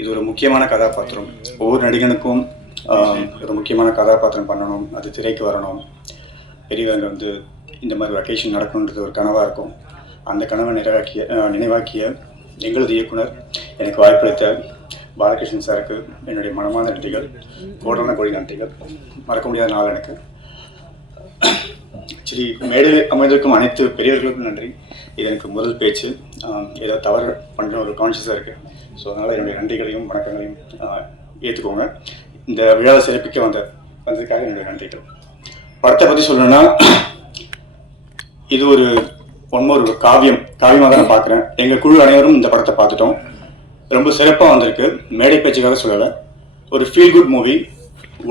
இது ஒரு முக்கியமான கதாபாத்திரம். ஒவ்வொரு நடிகனுக்கும் ஒரு முக்கியமான கதாபாத்திரம் பண்ணணும் அது திரைக்கு வரணும். பெரியவங்க வந்து இந்த மாதிரி வெக்கேஷன் நடக்கணுன்றது ஒரு கனவாக இருக்கும். அந்த கனவை நிறைவாக்கிய நினைவாக்கிய எங்களது இயக்குனர் எனக்கு வாய்ப்பளித்த பாலகிருஷ்ணன் சாருக்கு என்னுடைய மனமான நன்றிகள். கோடான கோடி நன்றிகள். மறக்க முடியாத நாள் எனக்கு. ஆக்சுவலி மேடையில் அமைந்திருக்கும் அனைத்து பெரியவர்களுக்கும் நன்றி. இது எனக்கு முதல் பேச்சு. ஆஹ் ஏதோ தவறு பண்ணுற ஒரு கான்ஷியஸாக இருக்குது ஸோ அதனால் என்னுடைய நன்றிகளையும் வணக்கங்களையும் ஏற்றுக்கோங்க இந்த விழாவை சிறப்பிக்க வந்த வந்ததுக்காக என்னுடைய நன்றிகள். படத்தை பற்றி சொல்லணும்னா இது ஒரு ஒன்மோர் ஒரு காவியம் காவியமாக தான் நான் பார்க்குறேன். எங்கள் குழு அனைவரும் இந்த படத்தை பார்த்துட்டோம். ரொம்ப சிறப்பாக வந்திருக்கு. மேடை பேச்சுக்காக சொல்லலை. ஒரு ஃபீல் குட் மூவி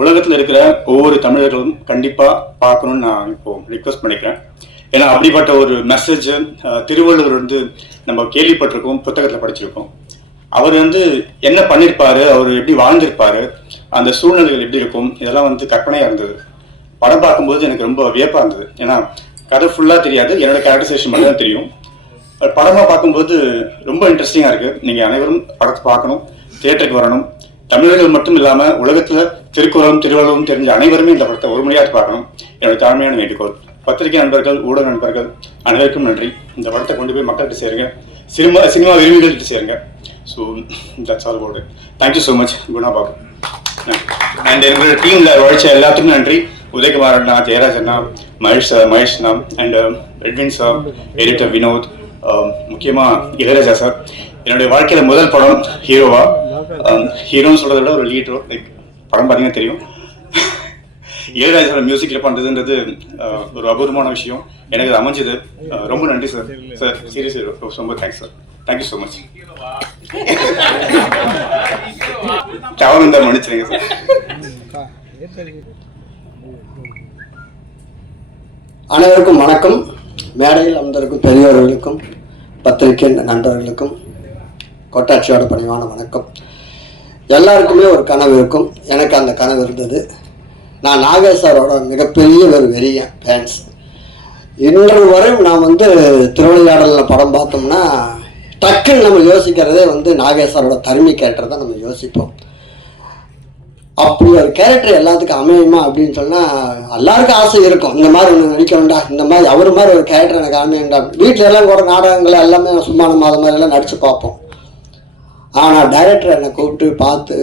உலகத்தில் இருக்கிற ஒவ்வொரு தமிழர்களும் கண்டிப்பாக பார்க்கணும்னு நான் இப்போ ரிக்வஸ்ட் பண்ணிக்கிறேன். ஏன்னா அப்படிப்பட்ட ஒரு மெசேஜ் திருவள்ளுவர் வந்து நம்ம கேள்விப்பட்டிருக்கோம் புத்தகத்தில் படிச்சிருக்கோம். அவர் வந்து என்ன பண்ணியிருப்பாரு அவர் எப்படி வாழ்ந்திருப்பாரு அந்த சூழ்நிலைகள் எப்படி இருக்கும் இதெல்லாம் வந்து கற்பனையாக இருந்தது. படம் பார்க்கும்போது எனக்கு ரொம்ப வியப்பாக இருந்தது. ஏன்னா கதை ஃபுல்லாக தெரியாது என்னோட கேரக்டரைசேஷன் மட்டும் தான் தெரியும் படமாக பார்க்கும்போது ரொம்ப இன்ட்ரெஸ்டிங்காக இருக்குது நீங்கள் அனைவரும் படத்தை பார்க்கணும் தியேட்டருக்கு வரணும். தமிழர்கள் மட்டும் இல்லாமல் உலகத்தில் திருக்குறளும் திருவள்ளுவரும் தெரிஞ்ச அனைவருமே இந்த படத்தை ஒரு மொழியாக பார்க்கணும். என்னோட தாழ்மையான வேண்டுகோள். பத்திரிகை நண்பர்கள் ஊடக நண்பர்கள் அனைவருக்கும் நன்றி. இந்த படத்தை கொண்டு போய் மக்கள்கிட்ட சேருங்க. சினிமா சினிமா விரும்பிகள்கிட்ட சேருங்க. So that's all about thank you so much Guna Babu and எங்களோட டீம்ல உழைச்ச எல்லாத்துக்கும் நன்றி. உதயகுமார் அண்ணா ஜெயராஜ் அண்ணா Mahesh sir Mahesh Anna and Redwin sir editor Vinoth முக்கியமாக இளையராஜா சார் என்னுடைய வாழ்க்கையில் முதல் படம் ஹீரோவா ஹீரோன்னு um, சொல்கிறத விட ஒரு லீட் ரோல் லைக் படம் பார்த்தீங்கன்னா தெரியும். இளையராஜோட மியூசிக்கில் பண்ணுறதுன்றது uh, ஒரு அபூர்வமான விஷயம். எனக்கு அது அமைஞ்சது. Uh, ரொம்ப நன்றி சார் சார் சீரியஸ் ரொம்ப thanks sir thank you so much தவறு இருந்தால் மன்னிச்சிருங்க சார் அனைவருக்கும் வணக்கம். மேடையில் அமர்ந்திருக்கும் பெரியவர்களுக்கும் பத்திரிகை நண்பர்களுக்கும் கொட்டாட்சியோட பணிவான வணக்கம். எல்லாருக்குமே ஒரு கனவு இருக்கும். எனக்கு அந்த கனவு இருந்தது. நான் நாகேஸ்வரோட மிகப்பெரிய ஒரு வெறிய ஃபேன்ஸ் இன்று வரை நான் வந்து திருவிளையாடலில் படம் பார்த்தோம்னா டக்குன்னு நம்ம யோசிக்கிறதே வந்து நாகேஸ்வரோட தருமி கேரக்டர் தான் நம்ம யோசிப்போம். அப்படி ஒரு கேரக்டர் எல்லாத்துக்கும் அமையுமா அப்படின்னு சொன்னால் எல்லாருக்கும் ஆசை இருக்கும். இந்த மாதிரி ஒன்று நடிக்கணும்டா இந்த மாதிரி அவர் மாதிரி ஒரு கேரக்டர் எனக்கு அமையண்டா வீட்டில எல்லாம் கூட நாடகங்கள் எல்லாமே சும்மா மாதம் மாதிரிலாம் மாதிரி எல்லாம் பார்ப்போம். ஆனால் டைரக்டர் என்னை கூப்பிட்டு பார்த்து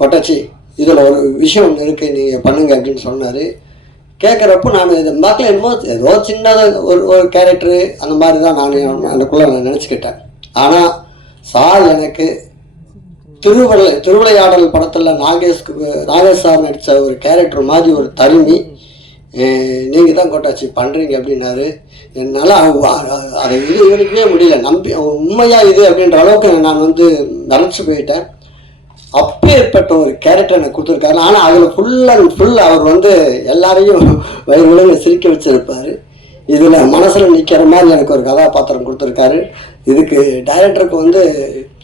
கொட்டச்சி இதில் ஒரு விஷயம் ஒன்று இருக்குது நீங்கள் பண்ணுங்க அப்படின்னு சொன்னார். கேட்குறப்போ நான் இதை பார்க்கல என்னமோ ஏதோ சின்னதாக ஒரு ஒரு கேரக்டரு அந்த மாதிரி தான் நான் அதுக்குள்ளே நான் நினச்சிக்கிட்டேன். ஆனால் சார் எனக்கு திருவிளை திருவிளையாடல் படத்தில் நாகேஷ்க்கு நாகேஷ் சார் நடித்த ஒரு கேரக்டர் மாதிரி ஒரு தருமி நீங்கள் தான் கொட்டாச்சி பண்ணுறீங்க அப்படின்னாரு. என்னால் அதை இது இருக்கவே முடியல. நம்பி உண்மையாக இது அப்படின்ற அளவுக்கு நான் வந்து நினச்சி போயிட்டேன். அப்பேற்பட்ட ஒரு கேரக்டர் எனக்கு கொடுத்துருக்காரு. ஆனால் அதில் ஃபுல் அண்ட் ஃபுல் அவர் வந்து எல்லாரையும் வயிறு விலங்கு சிரிக்க வச்சுருப்பார். இதில் மனசில் நிற்கிற மாதிரி எனக்கு ஒரு கதாபாத்திரம் கொடுத்துருக்காரு. இதுக்கு டைரக்டருக்கு வந்து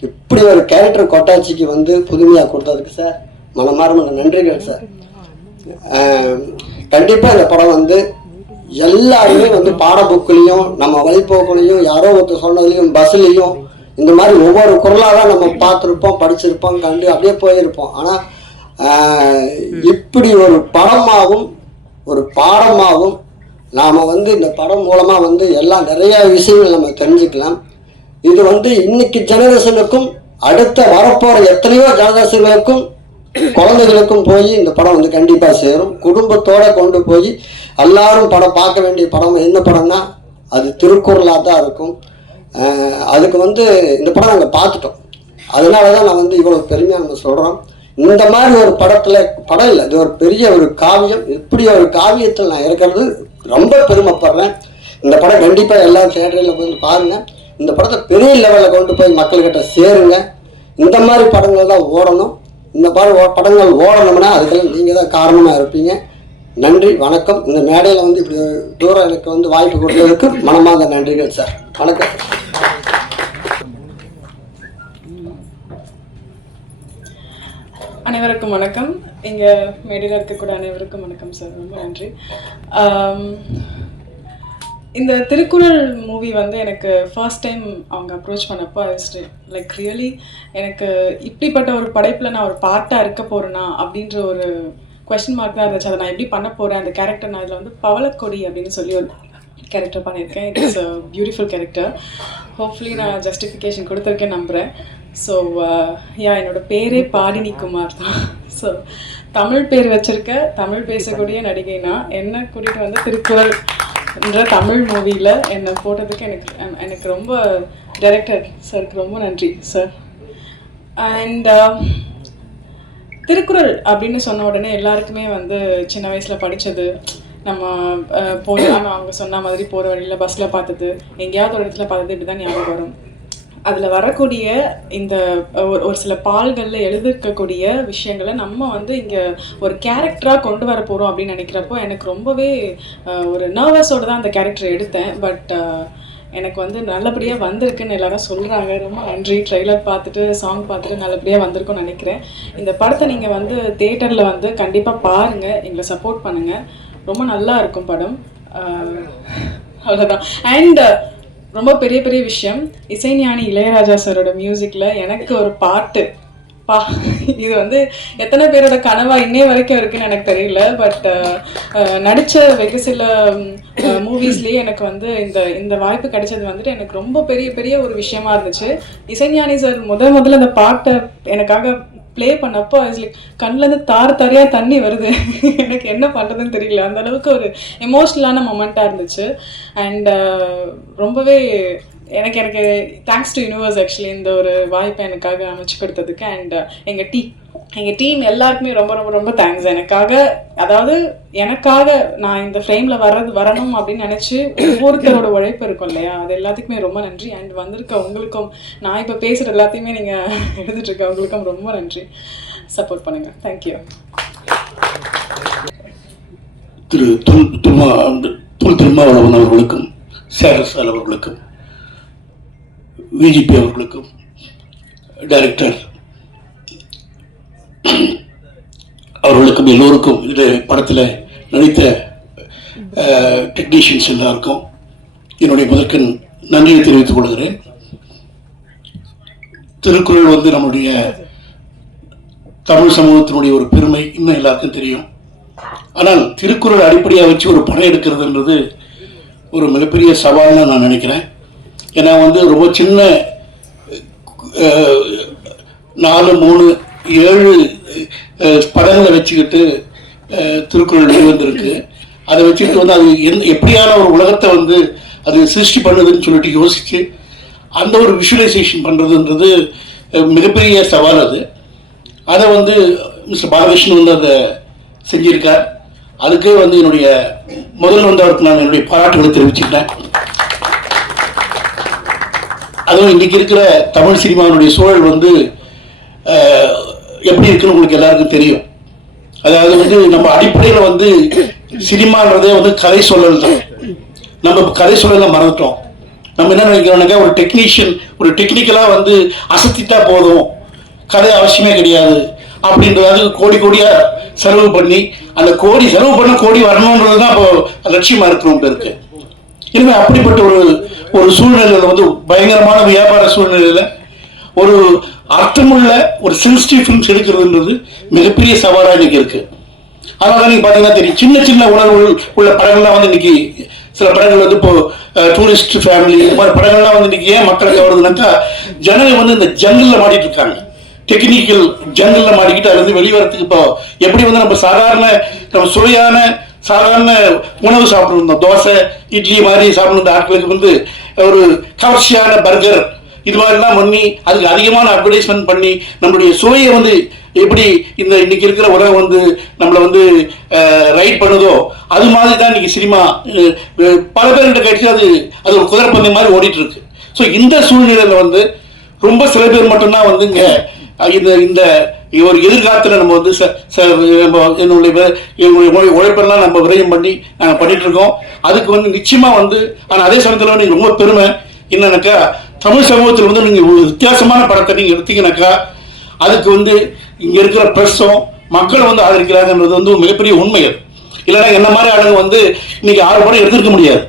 இப்படி ஒரு கேரக்டர் கொட்டாச்சிக்கு வந்து புதுமையாக கொடுத்ததுக்கு சார் மனமார்ந்த நன்றிகள் சார் கண்டிப்பாக இந்த படம் வந்து எல்லாருமே வந்து பாட புக்குலேயும் நம்ம வழிபோக்குலையும் யாரோ ஒருத்தர் சொன்னதுலையும் பஸ்லேயும் இந்த மாதிரி ஒவ்வொரு குரலாக தான் நம்ம பார்த்துருப்போம் படிச்சிருப்போம் கண்டு அப்படியே போயிருப்போம். ஆனால் இப்படி ஒரு படமாகவும் ஒரு பாடமாகவும் நாம் வந்து இந்த படம் மூலமாக வந்து எல்லாம் நிறைய விஷயங்கள் நம்ம தெரிஞ்சுக்கலாம். இது வந்து இன்னைக்கு ஜெனரேஷனுக்கும் அடுத்த வரப்போகிற எத்தனையோ ஜெனரேஷன்களுக்கும் குழந்தைகளுக்கும் போய் இந்த படம் வந்து கண்டிப்பாக சேரும். குடும்பத்தோட கொண்டு போய் எல்லாரும் படம் பார்க்க வேண்டிய படம் என்ன படம்னா அது திருக்குறளாக தான் இருக்கும். அதுக்கு வந்து இந்த படம் நாங்கள் பார்த்துட்டோம். அதனால தான் நான் வந்து இவ்வளோ பெருமையாக நம்ம சொல்கிறோம் இந்த மாதிரி ஒரு படத்தில் படம் இல்லை இது ஒரு பெரிய ஒரு காவியம். இப்படி ஒரு காவியத்தில் நான் இருக்கிறது ரொம்ப பெருமைப்படுறேன். இந்த படம் கண்டிப்பாக எல்லா தேட்டரில் வந்து பாருங்கள் இந்த படத்தை பெரிய லெவலில் கொண்டு போய் மக்கள்கிட்ட சேருங்க. இந்த மாதிரி படங்கள் தான் ஓடணும். இந்த மாதிரி ஓ- படங்கள் ஓடணும்னா அதுக்கெல்லாம் நீங்கள் தான் காரணமாக இருப்பீங்க. நன்றி வணக்கம். இந்த மேடையில் வந்து இப்படி தூரம் எனக்கு வந்து வாய்ப்பு கொடுத்ததுக்கு மனமார்ந்த நன்றிகள் சார். வணக்கம் அனைவருக்கும் வணக்கம். இங்கே மேடையில் இருக்கக்கூடிய அனைவருக்கும் வணக்கம் சார். ரொம்ப நன்றி. Um, இந்த திருக்குறள் மூவி வந்து எனக்கு ஃபர்ஸ்ட் டைம் அவங்க அப்ரோச் பண்ணப்போ லைக் ரியலி எனக்கு இப்படிப்பட்ட ஒரு படைப்பில் நான் ஒரு பார்ட்டாக இருக்க போகிறேன்னா அப்படின்ற ஒரு கொஷின் மார்க் தான் இருந்துச்சு. அதை நான் எப்படி பண்ண போகிறேன் அந்த கேரக்டர் நான் இதில் வந்து பவளக்கொடி அப்படின்னு சொல்லி ஒரு கேரக்டர் பண்ணியிருக்கேன். It's a beautiful character hopefully நான் ஜஸ்டிஃபிகேஷன் கொடுத்துருக்கேன் நம்புகிறேன் ஸோ யா uh, என்னோட பேரே பாடினி குமார் தான். ஸோ தமிழ் பேர் வச்சிருக்க தமிழ் பேசக்கூடிய நடிகைனா என்ன கூட்டிகிட்டு வந்து திருக்குறள் என்ற தமிழ் மூவியில் என்னை போட்டதுக்கு எனக்கு எனக்கு ரொம்ப டைரக்டர் சாருக்கு ரொம்ப நன்றி சார் அண்ட் uh, திருக்குறள் அப்படின்னு சொன்ன உடனே எல்லாருக்குமே வந்து சின்ன வயசில் படித்தது நம்ம அஹ், போய் அவங்க சொன்ன மாதிரி போகிற வழியில் பஸ்ஸில் பார்த்தது எங்கேயாவது ஒரு இடத்துல பார்த்தது இப்படி தான் ஞாபகம் வரும். அதில் வரக்கூடிய இந்த ஒரு ஒரு சில பால்களில் எழுதிருக்கக்கூடிய விஷயங்களை நம்ம வந்து இங்கே ஒரு கேரக்டராக கொண்டு வர போகிறோம் அப்படின்னு நினைக்கிறப்போ எனக்கு ரொம்பவே ஒரு நர்வஸோடு தான் அந்த கேரக்டர் எடுத்தேன். பட் எனக்கு வந்து நல்லபடியாக வந்திருக்குன்னு எல்லாரும் சொல்கிறாங்க ரொம்ப நன்றி. ட்ரெய்லர் பார்த்துட்டு சாங் பார்த்துட்டு நல்லபடியாக வந்திருக்கும்னு நினைக்கிறேன். இந்த படத்தை நீங்கள் வந்து தேட்டரில் வந்து கண்டிப்பாக பாருங்கள் எங்களை சப்போர்ட் பண்ணுங்கள் ரொம்ப நல்லா இருக்கும் படம். அவ்வளோதான் அண்ட் ரொம்ப பெரிய பெரிய விஷயம். இசைஞானி இளையராஜா சாரோட மியூசிக்கில் எனக்கு ஒரு பாட்டு. பா இது வந்து எத்தனை பேரோட கனவா இன்னே வரைக்கும் இருக்குன்னு எனக்கு தெரியல. பட் நடித்த வெகு சில மூவிஸ்லேயே எனக்கு வந்து இந்த இந்த வாய்ப்பு கிடைச்சது வந்துட்டு எனக்கு ரொம்ப பெரிய பெரிய ஒரு விஷயமா இருந்துச்சு. இசைஞானி சார் முத முதல்ல அந்த பாட்டை எனக்காக ப்ளே பண்ணப்போ லைக் கண்ணிலேருந்து தார் தாரியாக தண்ணி வருது. எனக்கு என்ன பண்ணுறதுன்னு தெரியல. அந்த அளவுக்கு ஒரு எமோஷ்னலான மொமெண்ட்டாக இருந்துச்சு. அண்ட் uh, ரொம்பவே எனக்கு எனக்கு தேங்க்ஸ் டு யூனிவர்ஸ் ஆக்சுவலி இந்த ஒரு வாய்ப்பை எனக்காக அமைச்சு கொடுத்ததுக்கு. அண்ட் எங்கள் டீ எங்கள் டீம் எல்லாருக்குமே ரொம்ப ரொம்ப ரொம்ப தேங்க்ஸ் எனக்காக அதாவது எனக்காக நான் இந்த ஃப்ரேமில் வர்றது வரணும் அப்படின்னு நினச்சி ஒவ்வொருத்தரோட உழைப்பு இருக்கும் இல்லையா? அது எல்லாத்துக்குமே ரொம்ப நன்றி. அண்ட் வந்திருக்க உங்களுக்கும் நான் இப்போ பேசுகிற எல்லாத்தையுமே நீங்கள் எழுதிட்டு இருக்க உங்களுக்கும் ரொம்ப நன்றி. சப்போர்ட் பண்ணுங்கள் தேங்க்யூ திரு துல் திருமா துல் திருமாவளவன் அவர்களுக்கும் சேரசால் அவர்களுக்கும் விஜிபி அவர்களுக்கும் டைரக்டர் அவர்களுக்கும் எல்லோருக்கும் இந்த படத்தில் நடித்த டெக்னீஷியன்ஸ் எல்லாருக்கும் என்னுடைய முதற்கண் நன்றியை தெரிவித்துக் கொள்கிறேன். திருக்குறள் வந்து நம்முடைய தமிழ் சமூகத்தினுடைய ஒரு பெருமை இன்னும் எல்லாருக்கும் தெரியும். ஆனால் திருக்குறள் அடிப்படையாக வச்சு ஒரு படம் எடுக்கிறதுன்றது ஒரு மிகப்பெரிய சவால்னு நான் நினைக்கிறேன். ஏன்னா வந்து ரொம்ப சின்ன நாலு மூணு ஏழு படங்களை வச்சுக்கிட்டு திருக்குறள் வெளிவந்திருக்கு அதை வச்சுக்கிட்டு வந்து அது எந்த எப்படியான ஒரு உலகத்தை வந்து அது சிருஷ்டி பண்ணுதுன்னு சொல்லிட்டு யோசிச்சு அந்த ஒரு விஷுவலைசேஷன் பண்ணுறதுன்றது மிகப்பெரிய சவால் அது. அதை வந்து மிஸ்டர் பாலகிருஷ்ணன் வந்து அதை செஞ்சிருக்கார். அதுக்கு வந்து என்னுடைய முதல் வந்து அவருக்கு நான் என்னுடைய பாராட்டுகளை தெரிவிச்சுக்கிட்டேன் அதுவும் இன்னைக்கு இருக்கிற தமிழ் சினிமாவினுடைய சூழல் வந்து எப்படி இருக்குன்னு உங்களுக்கு எல்லாருக்கும் தெரியும். அதாவது வந்து நம்ம அடிப்படையில் வந்து சினிமான்றதே வந்து கதை சொல்லல் தான் நம்ம கதை சொல்லல மறந்துட்டோம். நம்ம என்ன நினைக்கிறோம்னாக்கா ஒரு டெக்னீஷியன் ஒரு டெக்னிக்கலாக வந்து அசத்திட்டா போதும். கதை அவசியமே கிடையாது. அப்படின்றதாக கோடி கோடியாக செலவு பண்ணி அந்த கோடி செலவு பண்ண கோடி வரணுன்றது தான் இப்போ லட்சியமாக இருக்கணும் இருக்கு. எனவே அப்படிப்பட்ட ஒரு ஒரு சூழ்நிலையில் வந்து பயங்கரமான வியாபார சூழ்நிலையில் ஒரு அர்த்தமுள்ள ஒரு சென்சிட்டிவ் ஃபிலிம்ஸ் எடுக்கிறதுன்றது மிகப்பெரிய சவாலாக இன்னைக்கு இருக்கு. அதனால நீங்க பாத்தீங்கன்னா தெரியும். சின்ன சின்ன உணர்வுகள் உள்ள படங்கள்லாம் வந்து இன்னைக்கு சில படங்கள் வந்து இப்போ டூரிஸ்ட் ஃபேமிலி இந்த மாதிரி படங்கள்லாம் வந்து இன்னைக்கு ஏன் மக்களை கவருதுனாக்கா ஜனங்கள் வந்து இந்த ஜங்கல்ல மாட்டிட்டு இருக்காங்க. டெக்னிக்கல் ஜங்கல்ல மாட்டிக்கிட்டு அதுல வந்து வெளிவரத்துக்கு இப்போ எப்படி வந்து நம்ம சாதாரண நம்ம சுவையான சாதாரண உணவு சாப்பிடணும். தோசை இட்லி மாதிரி சாப்பிடணும். ஆட்களுக்கு வந்து ஒரு கவர்ச்சியான பர்கர் இது மாதிரிலாம் பண்ணி அதுக்கு அதிகமான அட்வர்டைஸ்மெண்ட் பண்ணி நம்மளுடைய சுவையை வந்து எப்படி இந்த இன்னைக்கு இருக்கிற உலகம் வந்து நம்மளை வந்து ரைட் பண்ணுதோ அது மாதிரி தான் இன்னைக்கு சினிமா பல பேர்கிட்ட கட்சி அது அது ஒரு குதிரைப்பந்தயம் மாதிரி ஓடிட்டு இருக்கு ஸோ இந்த சூழ்நிலையில வந்து ரொம்ப சில பேர் மட்டும்தான் வந்துங்க இந்த இந்த ஒரு எதிர்காலத்தில் நம்ம வந்து ச- ச- நம்ம என்னுடைய என்னுடைய உழை- உழைப்பெல்லாம் நம்ம விரயம் பண்ணி நாங்கள் பண்ணிட்டு இருக்கோம் அதுக்கு வந்து நிச்சயமா வந்து ஆனால் அதே சமயத்தில் வந்து ரொம்ப பெருமை. என்னன்னாக்கா தமிழ் சமூகத்தில் வந்து நீங்கள் ஒரு வித்தியாசமான படத்தை நீங்கள் எடுத்தீங்கன்னாக்கா அதுக்கு வந்து இங்கே இருக்கிற ப்ரெஸ்ஸும் மக்கள் வந்து ஆதரிக்கிறாங்கன்றது வந்து மிகப்பெரிய உண்மை அது. இல்லைன்னா என்ன மாதிரி ஆளுங்க வந்து இன்னைக்கு ஆறு படம் எடுத்திருக்க முடியாது.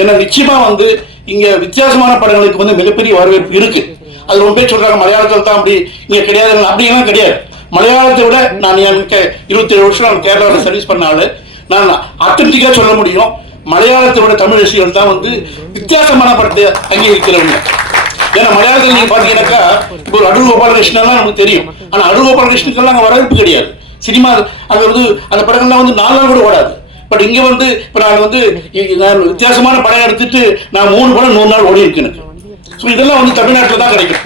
ஏன்னா நிச்சயமா வந்து இங்கே வித்தியாசமான படங்களுக்கு வந்து மிகப்பெரிய வரவேற்பு இருக்கு. அது ரொம்ப பேர் சொல்றாங்க மலையாளத்தில் தான் அப்படி இங்கே கிடையாது. அப்படிலாம் கிடையாது. மலையாளத்தை விட நான் எனக்கு இருபத்தேழு வருஷம் நான் கேரளாவில் சர்வீஸ் பண்ண ஆளு. நான் அத்தன்டிக்காக சொல்ல முடியும். மலையாளத்தை விட தமிழ் ரசிகர்கள் தான் வந்து வித்தியாசமான படத்தை அங்கீகரிக்கிறவங்க. ஏன்னா மலையாளத்தில் நீங்க பாத்தீங்கன்னாக்கா இப்போ ஒரு அடூர் கோபாலகிருஷ்ணன் நமக்கு தெரியும். ஆனா அடூர் கோபாலகிருஷ்ணனுக்கெல்லாம் அங்க வரவேற்பு கிடையாது. சினிமா அங்க வந்து அந்த படங்கள்லாம் வந்து நாலு நாள் கூட ஓடாது. பட் இங்க வந்து இப்ப நான் வந்து நான் வித்தியாசமான படம் எடுத்துட்டு நான் மூணு படம் நூறு நாள் ஓடி இருக்கு எனக்கு. ஸோ இதெல்லாம் வந்து தமிழ்நாட்டில் தான் கிடைக்கும்.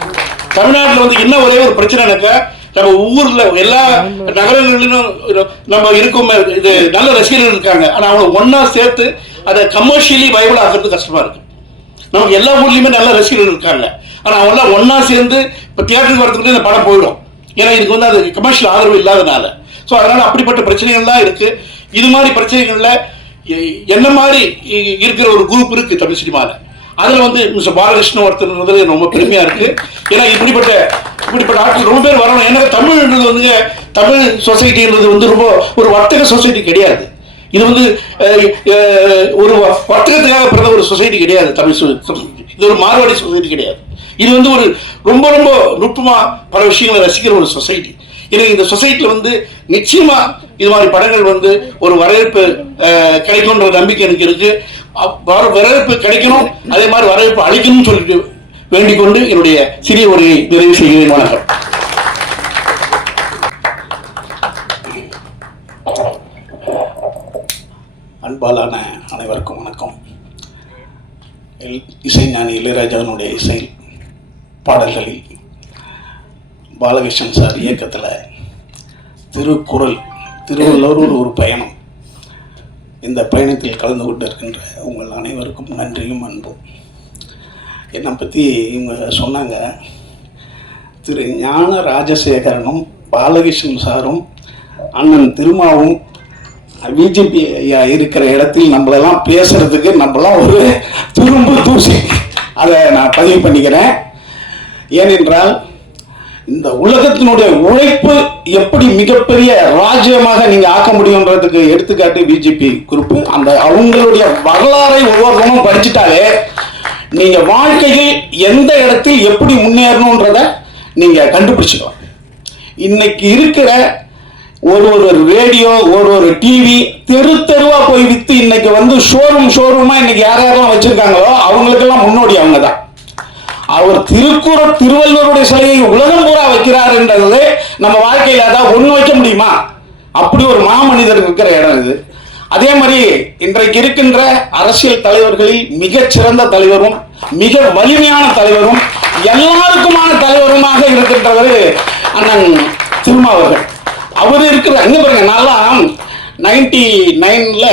தமிழ்நாட்டில் வந்து என்ன ஒரே ஒரு பிரச்சனைனாக்கா நம்ம ஊர்ல எல்லா நகரங்களிலும் நம்ம இருக்கும் இது நல்ல ரசிகர்கள் இருக்காங்க. ஆனா அவங்க ஒண்ணா சேர்த்து அதை கமர்ஷியலி வயபிள் ஆகிறது கஷ்டமா இருக்கு. நமக்கு எல்லா ஊர்லயுமே நல்ல ரசிகர்கள் இருக்காங்க. ஆனா அவங்க ஒன்றா சேர்ந்து இப்ப தியேட்டருக்கு வரதுக்கு இந்த படம் போயிடும். ஏன்னா இதுக்கு வந்து அது கமர்ஷியல் ஆதரவு இல்லாதனால. ஸோ அதனால அப்படிப்பட்ட பிரச்சனைகள்லாம் இருக்கு. இது மாதிரி பிரச்சனைகள்ல என்ன மாதிரி இருக்கிற ஒரு குரூப் இருக்கு தமிழ் சினிமாவில் அதுல வந்து மிஸ்டர் பாலகிருஷ்ணன் ஒருத்தர்ன்றது ரொம்ப பெருமையா இருக்கு. ஏன்னா இப்படிப்பட்ட இப்படிப்பட்ட ஆட்கள் ரொம்ப பேர் வரணும். ஏன்னா தமிழ்ன்றது வந்து தமிழ் சொசைட்டின்றது வந்து ரொம்ப ஒரு வர்த்தக சொசைட்டி கிடையாது. இது வந்து ஒரு வ- வர்த்தகத்துக்காக பிறந்த ஒரு சொசைட்டி கிடையாது தமிழ் சொசைட்டி இது ஒரு மார்வாடி சொசைட்டி கிடையாது. இது வந்து ஒரு ரொம்ப ரொம்ப நுட்பமா பல விஷயங்களை ரசிக்கிற ஒரு சொசைட்டி எனக்கு இந்த சொசைட்டில வந்து நிச்சயமா இது மாதிரி படங்கள் வந்து ஒரு வரவேற்பு கிடைக்கும்ன்ற நம்பிக்கை எனக்கு இருக்கு. அப்- வர- வரவேற்பு கிடைக்கணும் அதே மாதிரி வரவேற்பு அளிக்கணும்னு சொல்லிட்டு வேண்டிக் கொண்டு என்னுடைய சிறிய உரையை நிறைவு செய்கிறேன். வணக்கம். அன்பாலான அனைவருக்கும் வணக்கம். இல்- இசைஞானி இளையராஜாவினுடைய இசை பாடல்களில் பாலகிருஷ்ணன் சார் இயக்கத்தில் திருக்குறள் திருவள்ளுவர் ஒரு பயணம். இந்த பயணத்தில் கலந்து கொண்டு இருக்கின்ற உங்கள் அனைவருக்கும் நன்றியும் அன்பும். என்னை பற்றி இவங்க சொன்னாங்க திரு ஞான ராஜசேகரனும் பாலகிருஷ்ணன் சாரும் அண்ணன் திருமாவும் பிஜேபி இருக்கிற இடத்தில் நம்மளெல்லாம் பேசுறதுக்கு நம்மளாம் ஒரு துரும்பு தூசி. அதை நான் பதிவு பண்ணிக்கிறேன். ஏனென்றால் இந்த உலகத்தினுடைய உழைப்பு எப்படி மிகப்பெரிய ராஜ்யமாக நீங்க ஆக்க முடியுன்றதுக்கு எடுத்துக்காட்டு பிஜேபி குறிப்பு. அந்த அவங்களுடைய வரலாறை ஒவ்வொருத்தரும் படிச்சுட்டாலே நீங்க வாழ்க்கையில் எந்த இடத்தில் எப்படி முன்னேறணுன்றத நீங்க கண்டுபிடிச்சுக்கலாம். இன்னைக்கு இருக்கிற ஒரு ஒரு ரேடியோ ஒரு ஒரு டிவி தெரு தெருவா போய் வித்து இன்னைக்கு வந்து ஷோரூம் ஷோரூமா இன்னைக்கு யார் யாரெல்லாம் வச்சிருக்காங்களோ அவங்களுக்கெல்லாம் முன்னோடி அவங்க தான் அவர் திருக்குறள் திருவள்ளுவருடைய சிலையை உலகம் பூரா வைக்கிறாருன்றது நம்ம வாழ்க்கையில அதான் ஒண்ணு வைக்க முடியுமா? அப்படி ஒரு மாமனிதர் இருக்கிற இடம் இது. அதே மாதிரி இன்றைக்கு இருக்கின்ற அரசியல் தலைவர்களில் மிக சிறந்த தலைவரும் மிக வலிமையான தலைவரும் எல்லாருக்குமான தலைவருமாக இருக்கின்றவர் அண்ணன் திருமாவர்கள் அவர் இருக்கிற அங்க பாருங்க நான்லாம் நைன்டி நைன்ல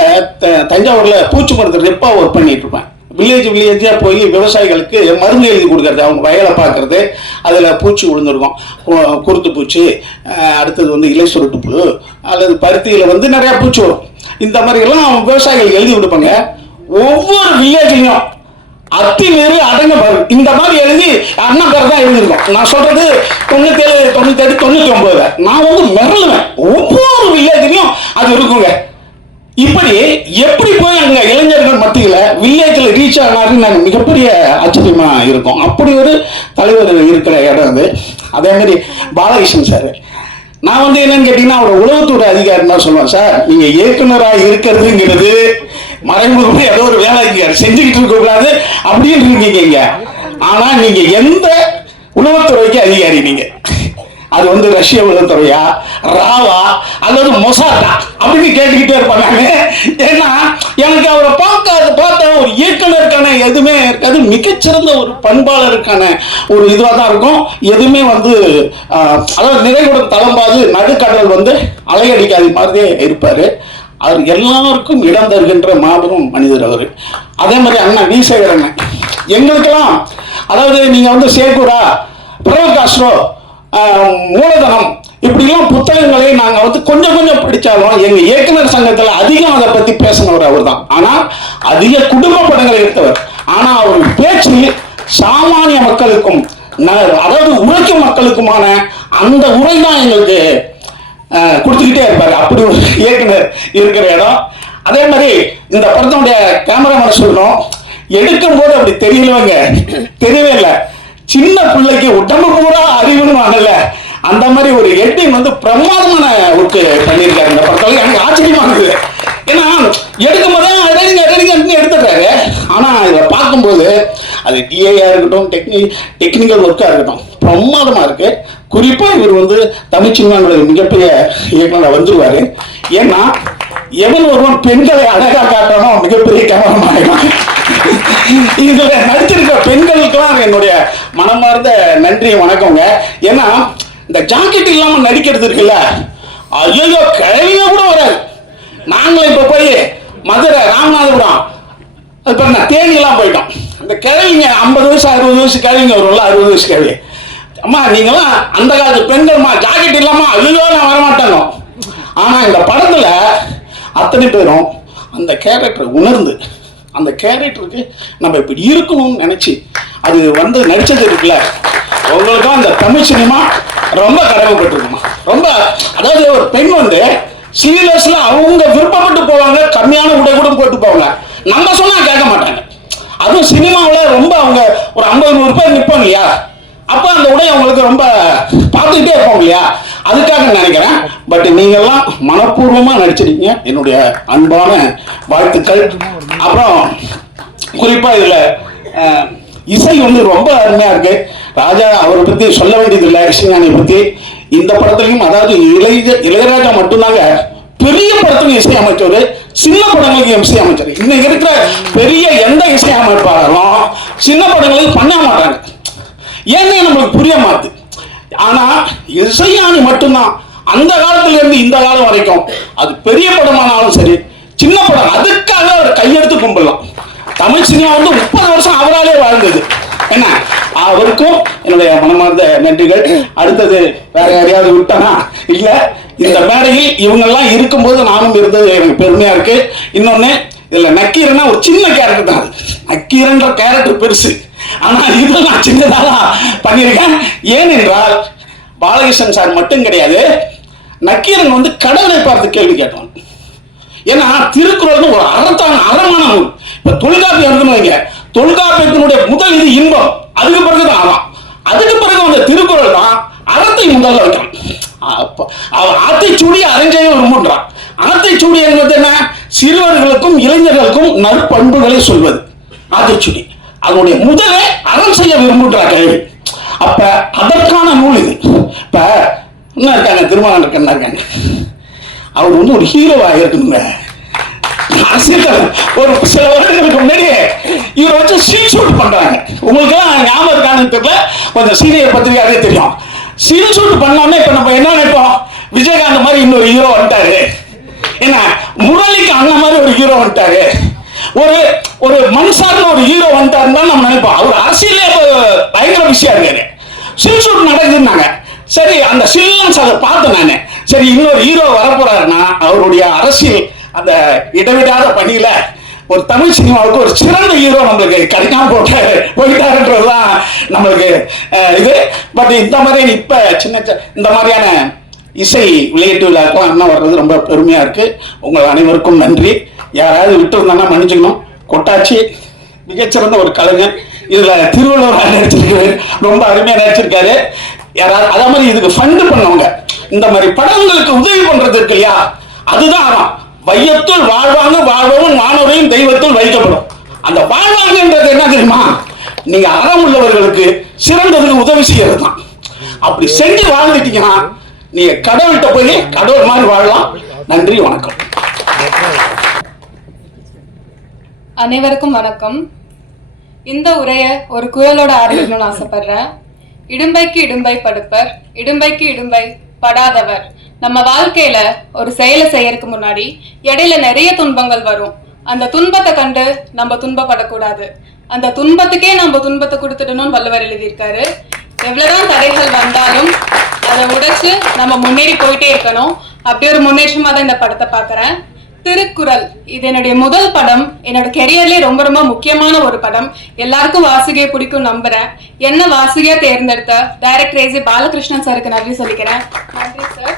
தஞ்சாவூர்ல பூச்சி மருந்து ரெப்பா ஒர்க் பண்ணிட்டு இருப்பேன். வில்லேஜ் வில்லேஜாக போய் விவசாயிகளுக்கு மருந்து எழுதி கொடுக்கறது அவங்க வயலை பார்க்கறது அதில் பூச்சி விழுந்துருக்கும். குருத்து பூச்சி அடுத்தது வந்து இலை சுருட்டு புழு அல்லது பருத்தியில் வந்து நிறையா பூச்சி வரும். இந்த மாதிரி எல்லாம் விவசாயிகள் எழுதி கொடுப்பாங்க. ஒவ்வொரு வில்லேஜ்லையும் அத்தி மீறி அடங்க பாரு. இந்த மாதிரி எழுதி அண்ணன் பேர் தான் எழுதியிருக்கோம் நான் சொல்றது தொண்ணூத்தி ஏழு தொண்ணூத்தி எட்டு தொண்ணூத்தி ஒன்பதுல. நான் வந்து மிரளுவேன். ஒவ்வொரு வில்லேஜ்லயும் அது இருக்குங்க. இப்படி எப்படி போய் அங்க இளைஞர்கள் மத்தியில வில்லேஜ்ல ரீச் ஆனாருன்னு நாங்கள் மிகப்பெரிய ஆச்சரியமா இருக்கும். அப்படி ஒரு தலைவர் இருக்கிற இடம் அது. அதே மாதிரி பாலகிருஷ்ணன் சார். நான் வந்து என்னன்னு கேட்டீங்கன்னா அவரோட உளவுத்துறை அதிகாரி தான் சொல்லுவேன். சார் நீங்க இயக்குனராக இருக்கிறதுங்கிறது மறைமுகமே ஏதோ ஒரு வேலை இங்க செஞ்சுக்கிட்டு இருக்க கூடாது அப்படின்னு இருக்கீங்க ஆனா நீங்க எந்த உளவுத்துறைக்கு அதிகாரி நீங்க? அது வந்து ரஷ்ய உளவுத்துறையா ராவா அல்லது மொசாட்டா அப்படின்னு கேட்டுக்கிட்டே இருப்பாங்க. ஏன்னா எனக்கு அவரை பார்க்க பார்த்தா பார்த்த ஒரு இயக்குனருக்கான எதுவுமே இருக்காது. மிகச்சிறந்த ஒரு பண்பாளருக்கான ஒரு இதுவாக தான் இருக்கும். எதுவுமே வந்து அதாவது நிறைவுடன் தளம்பாது நடுக்கடல் வந்து அலையடிக்காத மாதிரியே இருப்பார். அவர் எல்லாருக்கும் இடம் தருகின்ற மாபெரும் மனிதர் அவர். அதே மாதிரி அண்ணன் வீசேகர் அண்ணன் எங்களுக்கெல்லாம் அதாவது நீங்கள் வந்து சேகூரா பிரவகாஸ்ரோ மூலதனம் இப்படிலாம் புத்தகங்களை நாங்க வந்து கொஞ்சம் கொஞ்சம் படிச்சாலும் எங்க இயக்குனர் சங்கத்துல அதிகம் அதை பத்தி பேசினவர் அவர் தான் ஆனா அதிக குடும்ப படங்களை எடுத்தவர். ஆனா அவர் பேச்சு சாமானிய மக்களுக்கும் அதாவது உழைக்கும் மக்களுக்குமான அந்த உரை தான் எங்களுக்கு அஹ், கொடுத்துக்கிட்டே இருப்பார். அப்படி ஒரு இயக்குனர் இருக்கிற இடம். அதே மாதிரி இந்த படத்தினுடைய கேமராமேன் சொல்லணும். எடுக்கும் போது அப்படி தெரியலவங்க. தெரியவே இல்லை. சின்ன பிள்ளைக்கு உடம்பு பூரா அறிவுன்னு வாங்கல. அந்த மாதிரி ஒரு எட்டிங் வந்து பிரமாதமான ஒர்க்கு பண்ணியிருக்காரு. இந்த படத்தில் எனக்கு ஆச்சரியமா இருக்குது. ஏன்னா எடுக்கும் போது அடடிங்க அடடிங்க எடுத்துட்டாரு ஆனால் இதை பார்க்கும்போது அது டிஏயா இருக்கட்டும் டெக்னி டெக்னிக்கல் ஒர்க்காக இருக்கட்டும் பிரமாதமாக இருக்கு. குறிப்பாக இவர் வந்து தமிழ் சினிமாவுடைய மிகப்பெரிய இயக்குனர் வந்துருவாரு. ஏன்னா எவன் ஒருவன் பெண்களை அழகாக காட்டுறானோ மிகப்பெரிய கேமரா இதில் இதுல நடிச்சிருக்க பெண்களுக்கெல்லாம் என்னுடைய மனமார்ந்த நன்றி வணக்கங்க. ஏன்னா இந்த ஜாக்கெட் இல்லாம நடிக்கிறது இருக்குல்ல? ஐயோ கிழவிங்க கூட வராது நாங்களும் இப்ப போய் மதுரை ராமநாதபுரம் அது பாருங்க தேனியெல்லாம் போயிட்டோம். அந்த கிழவிங்க ஐம்பது வயசு அறுபது வயசு கிழவிங்க வரும்ல அறுபது வயசு கிழவி. அம்மா நீங்களாம் அந்த காலத்து பெண்கள்மா ஜாக்கெட் இல்லாமல் ஐயோ நான் வரமாட்டாங்க ஆனால் இந்த படத்தில் அத்தனை பேரும் அந்த கேரக்டர் உணர்ந்து அந்த கேரக்டருக்கு நம்ம இப்படி இருக்கணும்னு நினச்சி அது வந்து நடிச்சது இருக்குல்ல? உங்களுக்கும் அந்த தமிழ் சினிமா ரொம்ப கடமைப்பட்டிருக்குமா ரொம்ப அதாவது ஒரு பெண் வந்து சீரியஸ்ல அவங்க விருப்பப்பட்டு போவாங்க கம்மியான உடை கூட போட்டு போவாங்க. நம்ம சொன்னா கேட்க மாட்டாங்க. அதுவும் சினிமாவில் ரொம்ப அவங்க ஒரு ஐம்பது நூறு பேர் நிற்போம் இல்லையா? அப்போ அந்த உடை அவங்களுக்கு ரொம்ப பார்த்துக்கிட்டே இருப்போம் இல்லையா? அதுக்காக நினைக்கிறேன். பட் நீங்கெல்லாம் மனப்பூர்வமாக நடிச்சிருக்கீங்க. என்னுடைய அன்பான வாழ்த்துக்கள். அப்புறம் குறிப்பாக இதில் இசை வந்து ரொம்ப அருமையா இருக்கு. ராஜா அவரை பத்தி சொல்ல வேண்டியதில்லை இசைஞானியை பத்தி. இந்த படத்துலையும் அதாவது இளைய இளையராஜா மட்டும்தாங்க பெரிய படத்துக்கு இசை அமைச்சவர் சின்ன படங்களுக்கு இசை அமைச்சர். இன்னைக்கு இருக்கிற பெரிய எந்த இசை அமைப்பாளரும் சின்ன படங்களுக்கு பண்ண மாட்டாங்க. ஏன்னா நம்மளுக்கு புரிய மாட்டுது. ஆனா இசையானி மட்டும்தான் அந்த காலத்துல இருந்து இந்த காலம் வரைக்கும். அது பெரிய படமானாலும் சரி சின்ன படம் அதுக்காக அவர் கையெடுத்து கும்பிடலாம். தமிழ் சினிமா வந்து முப்பது வருஷம் அவராலே வாழ்ந்தது. என்ன? அவருக்கும் என்னுடைய மனமார்ந்த நன்றிகள். அடுத்தது வேற யாரையாவது விட்டனா? இல்ல இந்த மேடையில் இவங்கெல்லாம் இருக்கும்போது நானும் இருந்தது எனக்கு பெருமையா இருக்கு. இன்னொன்னு இதுல நக்கீரன்னா ஒரு சின்ன கேரக்டர் தான் அது. நக்கீரன்ற கேரக்டர் பெருசு. ஆனா இது நான் சின்னதாக தான் பண்ணியிருக்கேன். ஏனென்றால் பாலகிருஷ்ணன் சார் மட்டும் கிடையாது நக்கீரன் வந்து கடவுளை பார்த்து கேள்வி கேட்டான் ஏன்னா திருக்குறள் ஒரு அறத்தான அறமான நூல். இப்ப தொல்காப்பியம் இருக்குன்னு வைங்க தொல்காப்பியத்தினுடைய முதல் இது இன்பம். அதுக்கு பிறகுதான் அறம் அதுக்கு பிறகு வந்த திருக்குறள் தான் அறத்தை முதல்ல வைக்கிறான் அத்தை அவன் ஆத்தைச்சூடி அறிஞ்சையும் விரும்புன்றான் ஆத்தைச்சூடி என்பது என்ன? சிறுவர்களுக்கும் இளைஞர்களுக்கும் நற்பண்புகளை சொல்வது. ஆத்தைச்சூடி. அதனுடைய முதலே அறம் செய்ய விரும்புன்றா கேள்வி அப்ப அதற்கான நூல் இது. இப்ப என்ன இருக்காங்க திருமணம் இருக்காங்க அவர் வந்து ஒரு ஹீரோவாக இருக்கணுங்க. அரசியல் ஒரு சில வருடங்களுக்கு முன்னாடி இவரை வச்சு சீன்ஷூட் பண்றாங்க உங்களுக்கு எல்லாம் ஞாபகம் இருக்கான்னு தெரியல. கொஞ்சம் சீனியர் பத்திரிகையாவே தெரியும். சீன்ஷூட் பண்ணோம்னா இப்ப நம்ம என்ன நினைப்போம்? விஜயகாந்த் மாதிரி இன்னொரு ஹீரோ வந்துட்டாரு. என்ன? முரளிக்கு அண்ணன் மாதிரி ஒரு ஹீரோ வந்துட்டாரு. ஒரு ஒரு மண் ஒரு ஹீரோ வந்துட்டாருன்னு தான் நம்ம நினைப்போம். அவர் அரசியலே பயங்கர விஷயம் இருக்காரு. சில் ஷூட் நடக்குதுன்னாங்க. சரி அந்த சில்லன்ஸ் அதை பார்த்தேன் நான். சரி இன்னொரு ஹீரோ வரப்போறாருன்னா அவருடைய அரசியல் அந்த இடைவிடாத பணியில ஒரு தமிழ் சினிமாவுக்கு ஒரு சிறந்த ஹீரோ நம்மளுக்கு கிடைக்காம போட்டு போயிட்டாருன்றதுதான் நம்மளுக்கு இது. பட் இந்த மாதிரி இப்ப சின்ன இந்த மாதிரியான இசை விளையாட்டு விழாக்கெல்லாம் அண்ணா வர்றது ரொம்ப பெருமையா இருக்கு. உங்கள் அனைவருக்கும் நன்றி. யாராவது விட்டு இருந்தாங்கன்னா மன்னிச்சுக்கணும். கொட்டாச்சி மிகச்சிறந்த ஒரு கலைஞர். இதுல திருவள்ளுவர் நடிச்சிருக்காரு. ரொம்ப அருமையா நடிச்சிருக்காரு. யாராவது அதே மாதிரி இதுக்கு ஃபண்டு பண்ணவங்க. இந்த மாதிரி படங்களுக்கு உதவி பண்றது இருக்கு இல்லையா? அதுதான் அறம் வையத்துள் வாழ்வாங்க வாழ்வவும் மாணவரையும் தெய்வத்தில் வைக்கப்படும். அந்த வாழ்வாங்கன்றது என்ன தெரியுமா? நீங்க அறம் உள்ளவர்களுக்கு சிறந்ததுக்கு உதவி செய்யறது தான் அப்படி செஞ்சு வாழ்ந்துட்டீங்கன்னா நீங்க கடவுள்கிட்ட போய் கடவுள் மாதிரி வாழலாம். நன்றி வணக்கம். அனைவருக்கும் வணக்கம். இந்த உரைய ஒரு குரலோட ஆரம்பிக்கணும்னு ஆசைப்படுறேன். இடும்பைக்கு இடும்பை படுப்பர் இடும்பைக்கு இடும்பை படாதவர். நம்ம வாழ்க்கையில ஒரு செயலை செய்யறதுக்கு முன்னாடி இடையில நிறைய துன்பங்கள் வரும். அந்த துன்பத்தை கண்டு நம்ம துன்பப்படக்கூடாது. அந்த துன்பத்துக்கே நம்ம துன்பத்தை கொடுத்துடணும்னு வள்ளுவர் எழுதியிருக்காரு. எவ்வளவுதான் தடைகள் வந்தாலும் அதை உடைச்சு நம்ம முன்னேறி போயிட்டே இருக்கணும். அப்படி ஒரு முன்னேற்றமா தான் இந்த படத்தை பார்க்கறேன். திருக்குறள் இது என்னுடைய முதல் படம். என்னோட கெரியர்லயே ரொம்ப ரொம்ப முக்கியமான ஒரு படம். எல்லாருக்கும் வாசிகையை பிடிக்கும் நம்புறேன். என்ன வாசிகையா தேர்ந்தெடுத்த? டைரக்டர் ஏசி பாலகிருஷ்ணன் சாருக்கு நன்றி சொல்லிக்கிறேன். நன்றி சார்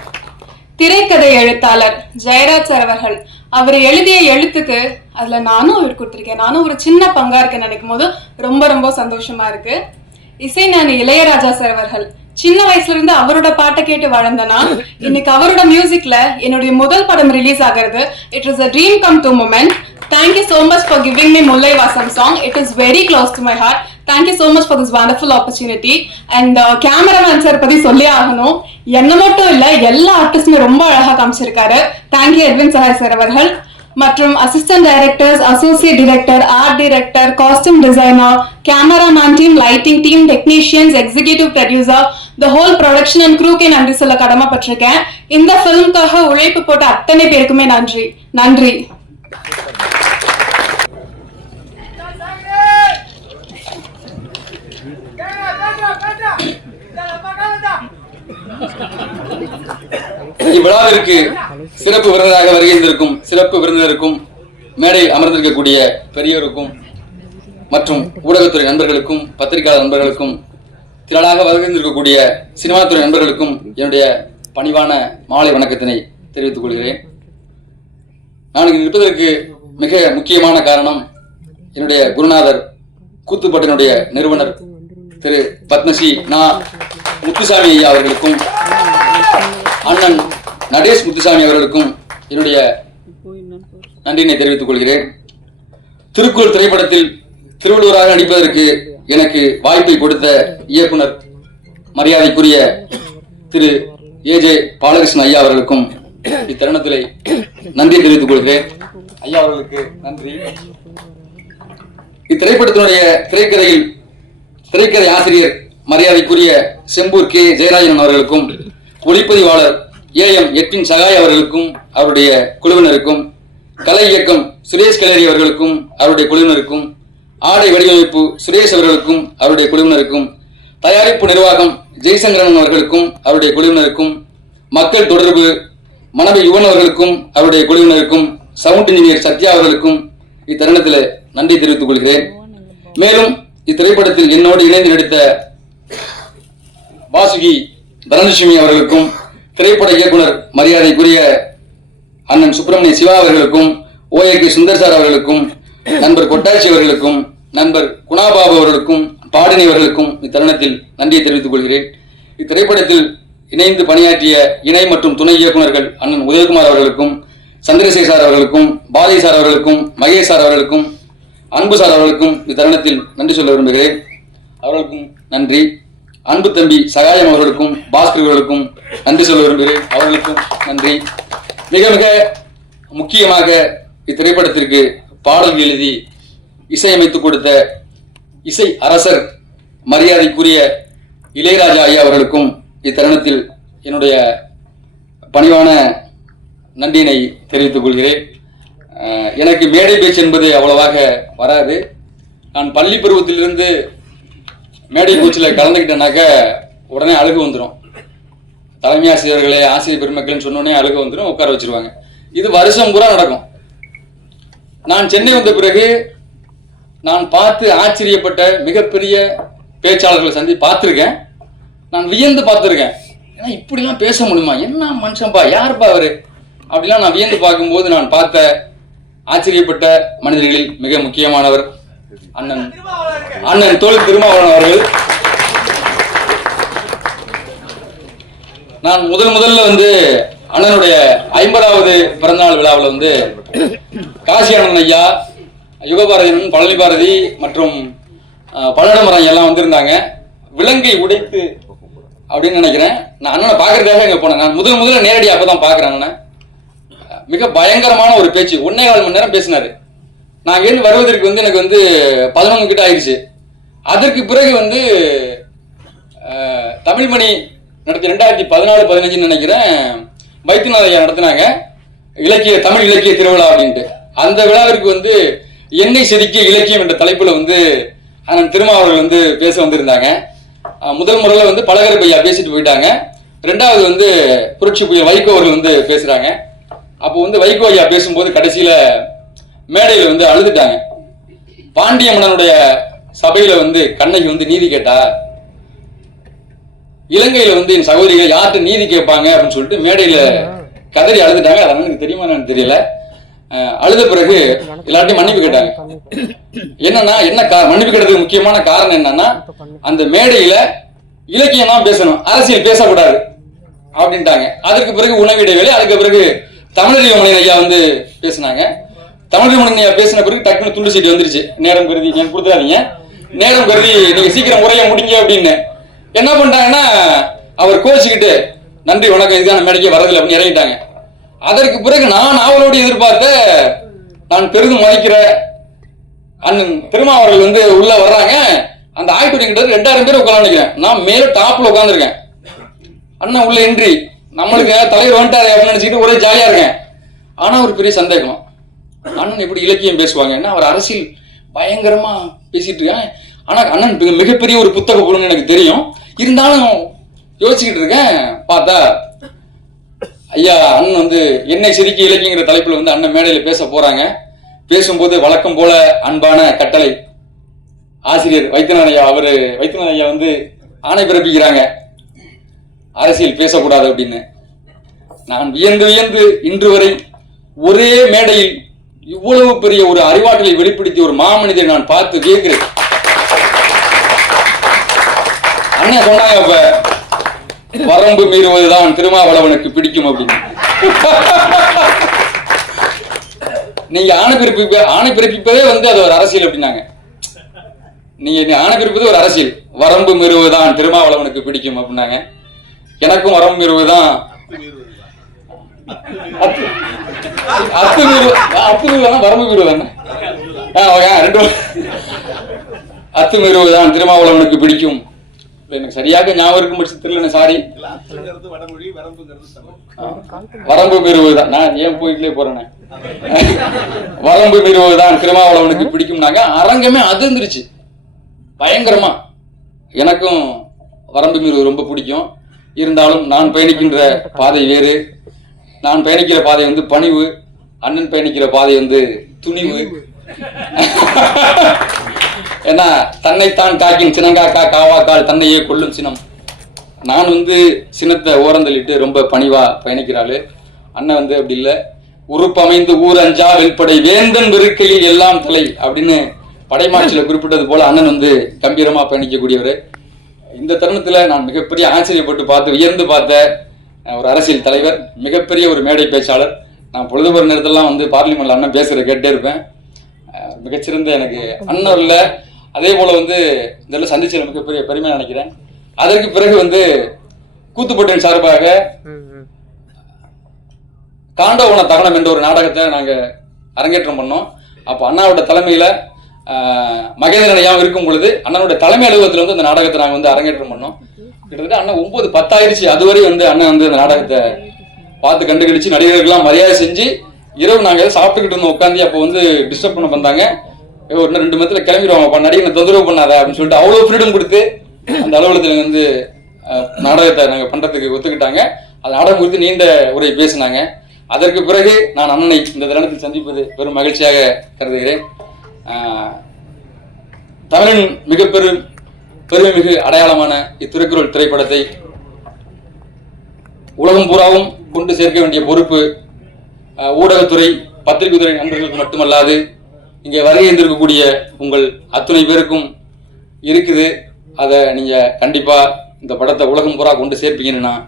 திரைக்கதை எழுத்தாளர் ஜெயராஜ் சார் அவர்கள். அவர் எழுதிய எழுத்துக்கு அதுல நானும் அவர் கொடுத்துருக்கேன். நானும் ஒரு சின்ன பங்கா இருக்கேன் நினைக்கும் போது ரொம்ப ரொம்ப சந்தோஷமா இருக்கு. இசை நான் இளையராஜா சார் அவர்கள். சின்ன வயசுல இருந்து அவரோட பாட்டை கேட்டு வளர்ந்தனா இன்னைக்கு அவரோட மியூசிக்ல என்னுடைய முதல் படம் ரிலீஸ் ஆகிறது. It is a dream come true moment thank you so much for giving me Mullai Vaasam song it is very close to my heart thank you so much for this wonderful opportunity and cameraman sir பத்தி சொல்லி ஆகணும். என்ன மட்டும் இல்ல எல்லா ஆர்டிஸ்டுமே ரொம்ப அழகா காமிச்சிருக்காரு. Thank you Edwin Sahay sir அவர்கள். மற்றும் assistant directors associate director art director costume designer cameraman team lighting team technicians executive producer the whole production and க்ரூக்கே நன்றி சொல்ல கடமைப்பட்டிருக்கேன். இந்த ஃபிலிம்காக உழைப்பு போட்ட அத்தனை பேருக்குமே நன்றி. நன்றி. இவ்விழாவிற்கு சிறப்பு விருந்தினராக வருகின்றிருக்கும் சிறப்பு விருந்தினருக்கும் மேடை அமர்ந்திருக்கக்கூடிய பெரியோருக்கும் மற்றும் ஊடகத்துறை நண்பர்களுக்கும் பத்திரிகையாளர் நண்பர்களுக்கும் திரளாக வருகின்றிருக்கக்கூடிய சினிமாத்துறை நண்பர்களுக்கும் என்னுடைய பணிவான மாலை வணக்கத்தினை தெரிவித்துக் கொள்கிறேன். நான் இங்கு நிற்பதற்கு மிக முக்கியமான காரணம் என்னுடைய குருநாதர் கூத்துப்பட்டினுடைய நிறுவனர் திரு பத்மஸ்ரீ நா. முத்துசாமி ஐயா அவர்களுக்கும் அண்ணன் நடேஷ் முத்துசாமி அவர்களுக்கும் என்னுடைய நன்றியினை தெரிவித்துக் கொள்கிறேன். திருக்குறள் திரைப்படத்தில் திருவள்ளுவராக நடிப்பதற்கு எனக்கு வாய்ப்பை கொடுத்த இயக்குனர் மரியாதைக்குரிய திரு ஏஜே பாலகிருஷ்ணன் ஐயா அவர்களுக்கும் இத்தருணத்தில் நன்றி தெரிவித்துக் கொள்கிறேன். ஐயா அவர்களுக்கு நன்றி. இத்திரைப்படத்தினுடைய திரைக்கதையில் திரைக்கதை ஆசிரியர் மரியாதைக்குரிய செம்பூர் கே. ஜெயராஜன் அவர்களுக்கும் ஒளிப்பதிவாளர் ஏ. எம். எட்டின் சகாய் அவர்களுக்கும் அவருடைய குழுவினருக்கும் கலை இயக்கம் சுரேஷ் கலேரி அவர்களுக்கும் அவருடைய குழுவினருக்கும் ஆடை வடிவமைப்பு சுரேஷ் அவர்களுக்கும் அவருடைய குழுவினருக்கும் தயாரிப்பு நிர்வாகம் ஜெய்சங்கரன் அவர்களுக்கும் அவருடைய குழுவினருக்கும் மக்கள் தொடர்பு மனவை யுவன் அவர்களுக்கும் அவருடைய குழுவினருக்கும் சவுண்ட் இன்ஜினியர் சத்யா அவர்களுக்கும் இத்தருணத்தில் நன்றி தெரிவித்துக் கொள்கிறேன். மேலும் இத்திரைப்படத்தில் என்னோடு இணைந்து நடித்த வாசுகி தனலட்சுமி அவர்களுக்கும் திரைப்பட இயக்குனர் மரியாதைக்குரிய அண்ணன் சுப்பிரமணிய சிவா அவர்களுக்கும் ஓஏகே சுந்தர் சார் அவர்களுக்கும் நண்பர் கொட்டாட்சி அவர்களுக்கும் நண்பர் குணாபாபு அவர்களுக்கும் பாடினி அவர்களுக்கும் இத்தருணத்தில் நன்றியை தெரிவித்துக் கொள்கிறேன். இத்திரைப்படத்தில் இணைந்து பணியாற்றிய இணை மற்றும் துணை இயக்குனர்கள் அண்ணன் உதயகுமார் அவர்களுக்கும் சந்திரசேகர் சார் அவர்களுக்கும் பாலி சார் அவர்களுக்கும் மகேஷ் சார் அவர்களுக்கும் அன்பு சார் அவர்களுக்கும் இத்தருணத்தில் நன்றி சொல்ல விரும்புகிறேன். அவர்களுக்கும் நன்றி. அன்பு தம்பி சகாயம் அவர்களுக்கும் பாஸ்கர் அவர்களுக்கும் நன்றி சொல்ல விரும்புகிறேன். அவர்களுக்கும் நன்றி. மிக மிக முக்கியமாக இத்திரைப்படத்திற்கு பாடல் எழுதி இசையமைத்துக் கொடுத்த இசை அரசர் மரியாதைக்குரிய இளையராஜா ஐயா அவர்களுக்கும் இத்தருணத்தில் என்னுடைய பணிவான நன்றியினை தெரிவித்துக் கொள்கிறேன். எனக்கு மேடை பேச்சு என்பது அவ்வளவாக வராது. நான் பள்ளி பருவத்திலிருந்து மேடை பேச்சில் கலந்துக்கிட்டேனாக்க உடனே அழுகு வந்துடும் தலைமை ஆசிரியர்களே ஆசிரியர் பெருமக்கள்னு சொன்னோடனே அழுகு வந்துடும் உட்கார வச்சிருவாங்க. இது வருஷம் பூரா நடக்கும். நான் சென்னை வந்த பிறகு நான் பார்த்து ஆச்சரியப்பட்ட மிகப்பெரிய பேச்சாளர்களை சந்தி பார்த்துருக்கேன். நான் வியந்து பார்த்துருக்கேன். ஏன்னா இப்படிலாம் பேச முடியுமா? என்ன மனுஷன்பா? யாருப்பா அவரு? அப்படிலாம் நான் வியந்து பார்க்கும்போது நான் பார்த்த ஆச்சரியப்பட்ட மனிதர்களில் மிக முக்கியமானவர் அண்ணன் அண்ணன் தோல் திருமாவளவன் அவர்கள். நான் முதல் முதல்ல வந்து அண்ணனுடைய ஐம்பதாவது பிறந்தநாள் விழாவில் வந்து காசி அண்ணன் ஐயா யுகபாரதியன் பழனி பாரதி மற்றும் அஹ், பல்லடமரம் எல்லாம் வந்திருந்தாங்க. விலங்கை உடைத்து அப்படின்னு நினைக்கிறேன். நான் அண்ணனை பார்க்கறதுக்காக இங்கே போனேன். நான் முதல் முதல்ல நேரடியாக அப்போ தான் பார்க்குறேன் அண்ணனை. மிக பயங்கரமான ஒரு பேச்சு. ஒன்னே கால் மணி நேரம் பேசினாரு. நான் இங்கேருந்து வருவதற்கு வந்து எனக்கு வந்து பதினொன்று கிட்ட ஆயிடுச்சு. அதற்கு பிறகு வந்து தமிழ்மணி நடத்தி ரெண்டாயிரத்தி பதினாலு பதினஞ்சுன்னு நினைக்கிறேன் வைத்தியநாதையா நடத்தினாங்க. இலக்கிய தமிழ் இலக்கிய திருவிழா அப்படின்ட்டு. அந்த விழாவிற்கு வந்து எண்ணெய் செதுக்கிய இலக்கியம் என்ற தலைப்புல வந்து அண்ணன் திருமாவர்கள் வந்து பேச வந்திருந்தாங்க. முதல் முறையில் வந்து பலகரப்பு பையா பேசிட்டு போயிட்டாங்க. ரெண்டாவது வந்து புரட்சி புயல் வைகோ அவர்கள் வந்து பேசுறாங்க. அப்போ வந்து வைகோ ஐயா பேசும்போது கடைசியில மேடையில் வந்து அழுதுட்டாங்க. பாண்டிய மன்னனுடைய சபையில வந்து கண்ணகி வந்து நீதி கேட்டா இலங்கையில வந்து என் சகோதரிகள் யார்கிட்ட நீதி கேட்பாங்க அப்படின்னு சொல்லிட்டு மேடையில கதறி அழுதுட்டாங்க. அது எனக்கு தெரியுமா என்னன்னு தெரியல. அழுத பிறகு எல்லார்ட்டையும் மன்னிப்பு கேட்டாங்க. என்னன்னா என்ன கா மன்னிப்பு கேட்டதுக்கு முக்கியமான காரணம் என்னன்னா அந்த மேடையில இலக்கியம் தான் பேசணும் அரசியல் பேசக்கூடாது அப்படின்ட்டாங்க. அதுக்கு பிறகு உணவு இடைவேளை அதுக்கு பிறகு தமிழறிவு மணியன் ஐயா வந்து பேசினாங்க. தமிழறிவு மணியன் ஐயா பேசின பிறகு டக்குனு துண்டு சீட்டு வந்துருச்சு. நேரம் கருதி எனக்கு கொடுத்துடாதீங்க? நேரம் கருதி நீங்க சீக்கிரம் முறையா முடிங்க அப்படின்னு. என்ன பண்ணிட்டாங்கன்னா அவர் கோச்சிக்கிட்டு நன்றி வணக்கம் இதுதான் மேடைக்கு வரதில்லை அப்படின்னு இறங்கிட்டாங்க. அதற்கு பிறகு நான் ஆவலோடு எதிர்பார்த்த நான் பெரிதும் மதிக்கிற அண்ணன் திருமாவர்கள் வந்து உள்ள வர்றாங்க. அந்த ஆய்வுரை ரெண்டாயிரம் பேர் உட்காந்துருக்கேன் நான் மேல டாப்ல உட்காந்துருக்கேன் அண்ணன் உள்ள இன்றி நம்மளுக்கு தலைவர் வந்துட்டாரு அப்படின்னு நினைச்சுக்கிட்டு ஒரே ஜாலியா இருக்கேன். ஆனா ஒரு பெரிய சந்தேகம். அண்ணன் எப்படி இலக்கியம் பேசுவாங்க? என்ன அவர் அரசியல் பயங்கரமா பேசிட்டு இருக்கேன் ஆனா அண்ணன் மிக- மிகப்பெரிய ஒரு புத்தக புலன்னு எனக்கு தெரியும். இருந்தாலும் யோசிச்சுக்கிட்டு இருக்கேன். பார்த்தா ஐயா அண்ணன் வந்து என்னை சிரிக்க இலக்கியங்கிற தலைப்புல வந்து அண்ணன் மேடையில பேச போறாங்க. பேசும்போது வழக்கம் போல அன்பான கட்டளை. ஆசிரியர் வைத்தியநாதன் ஐயா அவரு வைத்தியநாதன் ஐயா வந்து ஆணை பிறப்பிக்கிறாங்க. அரசியல் பேசக்கூடாது அப்படின்னு. நான் வியந்து வியந்து இன்று வரை ஒரே மேடையில் இவ்வளவு பெரிய ஒரு அறிவாற்றலை வெளிப்படுத்தி ஒரு மாமனிதை நான் பார்த்து வியக்கிறேன். அண்ணன் சொன்னாங்க அப்ப வரம்பு மீறுவதுதான் திருமாவளவனுக்கு பிடிக்கும் அப்படின்னு. நீங்க ஆணை பிறப்பிப்ப ஆணை பிறப்பிப்பதே வந்து அது ஒரு அரசியல் அப்படின்னாங்க. நீங்க நீ ஆணை பிறப்பது ஒரு அரசியல். வரம்பு மீறுவதுதான் திருமாவளவனுக்கு பிடிக்கும் அப்படின்னாங்க. எனக்கும் வரம்பு மீறுவதுதான். அத்து அத்து மீறு அத்து மீறுவதான் வரம்பு மீறுவதானே ஆ ரெண்டு அத்து மீறுவதுதான் திருமாவளவனுக்கு பிடிக்கும். எனக்கு சரியாக ஞாபகம் பட்சத்தில் சாரி வரம்பு மீறுவதுதான் நான் ஏன் போயிட்டுலே போறேனே வரம்பு மீறுவதுதான் திருமாவளவனுக்கு பிடிக்கும்னாங்க. அரங்கமே அதிர்ந்துருச்சு. பயங்கரமா. எனக்கும் வரம்பு மீறுவது ரொம்ப பிடிக்கும். இருந்தாலும் நான் பயணிக்கின்ற பாதை வேறு. நான் பயணிக்கிற பாதை வந்து பணிவு. அண்ணன் பயணிக்கிற பாதை வந்து துணிவு. ஏன்னா தன்னைத்தான் காக்கின் சினங்காக்கா காவாக்கால் தன்னையே கொல்லும் சினம். நான் வந்து சினத்தை ஓரந்தள்ளிட்டு ரொம்ப பணிவா பயணிக்கிறாள். அண்ணன் வந்து அப்படி இல்லை. உறுப்பமைந்து ஊர் அஞ்சா வெல்படை வேந்தன் வெறுக்கையில் எல்லாம் தலை அப்படின்னு படைமாட்சியில் குறிப்பிட்டது போல அண்ணன் வந்து கம்பீரமாக பயணிக்கக்கூடியவர். இந்த தருணத்தில் நான் மிகப்பெரிய ஆச்சரியப்பட்டு பார்த்து உயர்ந்து பார்த்த ஒரு அரசியல் தலைவர் மிகப்பெரிய ஒரு மேடை பேச்சாளர். நான் பொழுதுபோற நேரத்திலலாம் வந்து பார்லிமெண்ட்ல அண்ணன் பேசுகிற கேட்டே இருப்பேன். மிகச்சிறந்த எனக்கு அண்ணன் இல்லை. அதே போல வந்து இதெல்லாம் சந்திச்ச மிகப்பெரிய பெருமை நினைக்கிறேன். அதற்கு பிறகு வந்து கூத்துப்பட்டின் சார்பாக காண்டவன தகனம் என்ற ஒரு நாடகத்தை நாங்க அரங்கேற்றம் பண்ணோம். அப்போ அண்ணாவோட தலைமையில ஆஹ், மகேந்திரன் ஐயாவும் இருக்கும் பொழுது அண்ணனோட தலைமை அலுவலகத்துல வந்து அந்த நாடகத்தை நாங்க வந்து அரங்கேற்றம் பண்ணோம். கிட்டத்தட்ட அண்ணன் ஒன்பது பத்தாயிருச்சு. அதுவரை வந்து அண்ணன் வந்து அந்த நாடகத்தை பார்த்து கண்டுகளிச்சு நடிகர்களுக்கெல்லாம் மரியாதை செஞ்சு இரவு நாங்க ஏதோ சாப்பிட்டுக்கிட்டு இருந்தோம். உட்காந்து அப்போ வந்து டிஸ்டர்ப் பண்ண வந்தாங்க. இன்னும் ரெண்டு மணி கிளம்பிடுவாங்க நடிகனை தொந்தரவு பண்ணாத அப்படின்னு சொல்லிட்டு அவ்வளோ ஃப்ரீடம் கொடுத்து அந்த அலுவலகத்தில் வந்து நாடகத்தை நாங்கள் பண்ணுறதுக்கு ஒத்துக்கிட்டாங்க. அந்த நாடகம் குறித்து நீண்ட உரை பேசினாங்க. அதற்கு பிறகு நான் அண்ணனை இந்த தருணத்தில் சந்திப்பது பெரும் மகிழ்ச்சியாக கருதுகிறேன். தமிழின் மிக பெரும் பெருமை மிகு அடையாளமான இத்திருக்குறள் திரைப்படத்தை உலகம் பூராவும் கொண்டு சேர்க்க வேண்டிய பொறுப்பு ஊடகத்துறை பத்திரிகை துறை நண்பர்களுக்கு மட்டுமல்லாது இங்கே வருகை இருந்திருக்கக்கூடிய உங்கள் அத்துணை பேருக்கும் இருக்குது. அதை நீங்கள் கண்டிப்பாக இந்த படத்தை உலகம் பூரா கொண்டு சேர்ப்பீங்கன்னு நான்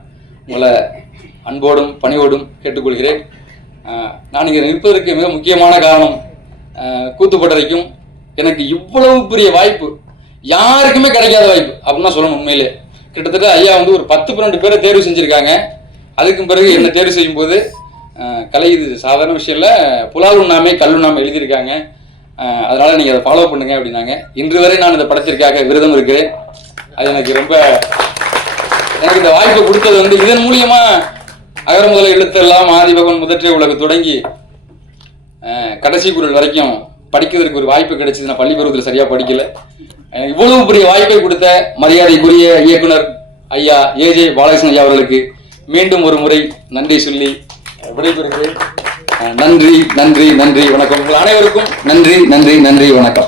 உங்களை அன்போடும் பணியோடும் கேட்டுக்கொள்கிறேன். நான் இங்கே நிற்பதற்கு மிக முக்கியமான காரணம் கூத்துப்பட்டறைக்கும் எனக்கு இவ்வளவு பெரிய வாய்ப்பு யாருக்குமே கிடைக்காத வாய்ப்பு அப்படின்னு சொல்லணும் உண்மையிலே. கிட்டத்தட்ட ஐயா வந்து ஒரு பத்து பன்னெண்டு பேரை தேர்வு செஞ்சுருக்காங்க. அதுக்கும் பிறகு என்ன தேர்வு செய்யும்போது கலை இது சாதாரண விஷயம் இல்லை புலால் உண்ணாமை கல் உண்ணாமை எழுதியிருக்காங்க. அதனால நீங்கள் அதை ஃபாலோ பண்ணுங்க அப்படின்னாங்க. இன்று வரை நான் இந்த படத்திற்காக விரதம் இருக்கிறேன். அது எனக்கு ரொம்ப எனக்கு இந்த வாய்ப்பு கொடுத்தது வந்து இதன் மூலியமா அகர முதல எழுத்தெல்லாம் ஆதிபகவன் முதற்றே உலகு தொடங்கி கடைசி குரல் வரைக்கும் படிக்கிறதுக்கு ஒரு வாய்ப்பு கிடைச்சது. நான் பள்ளி பருவத்தில் சரியா படிக்கல. எனக்கு இவ்வளவு பெரிய வாய்ப்பை கொடுத்த மரியாதைக்குரிய இயக்குனர் ஐயா ஏஜே பாலகிருஷ்ணன் ஐயா அவர்களுக்கு மீண்டும் ஒரு முறை நன்றி சொல்லி விடைபெறுகிறேன். நன்றி நன்றி நன்றி. வணக்கம். உங்கள் அனைவருக்கும் நன்றி நன்றி நன்றி வணக்கம்.